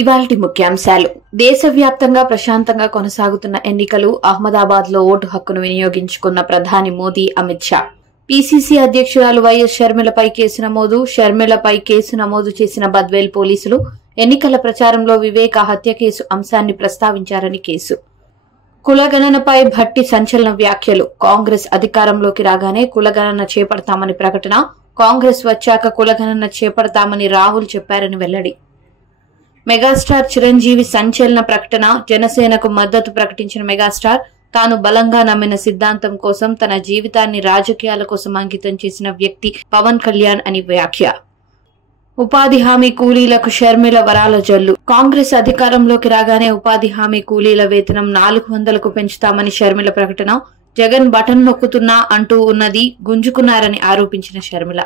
ఇవాల్టి ముఖ్యాంశాలు. దేశవ్యాప్తంగా ప్రశాంతంగా కొనసాగుతున్న ఎన్నికలు. అహ్మదాబాద్ లో ఓటు హక్కును వినియోగించుకున్న ప్రధాని మోదీ, అమిత్ షా. పీసీసీ అధ్యక్షురాలు వైఎస్ షర్మిలపై కేసు నమోదు. షర్మిలపై కేసు నమోదు చేసిన బద్వేల్ పోలీసులు ఎన్నికల ప్రచారంలో వివేక హత్య కేసు అంశాన్ని ప్రస్తావించారని కేసు. కులగణనపై భట్టి సంచలన వ్యాఖ్యలు. కాంగ్రెస్ అధికారంలోకి రాగానే కులగణన చేపడతామని ప్రకటన. కాంగ్రెస్ వచ్చాక కులగణన చేపడతామని రాహుల్ చెప్పారని వెల్లడి. మెగాస్టార్ చిరంజీవి సంచలన ప్రకటన. జనసేనకు మద్దతు ప్రకటించిన మెగాస్టార్ తాను బలంగా నమ్మిన సిద్ధాంతం కోసం తన జీవితాన్ని రాజకీయాల కోసం అంకితం చేసిన వ్యక్తి పవన్ కళ్యాణ్ అని వ్యాఖ్య. ఉపాధి హామీ కూలీలకు షర్మిల వరాల జల్లు. కాంగ్రెస్ అధికారంలోకి రాగానే ఉపాధి హామీ కూలీల వేతనం 400కు పెంచుతామని షర్మిల ప్రకటన. జగన్ బటన్ నొక్కుతున్నా అంటూ ఉన్నది గుంజుకున్నారని ఆరోపించిన షర్మిల.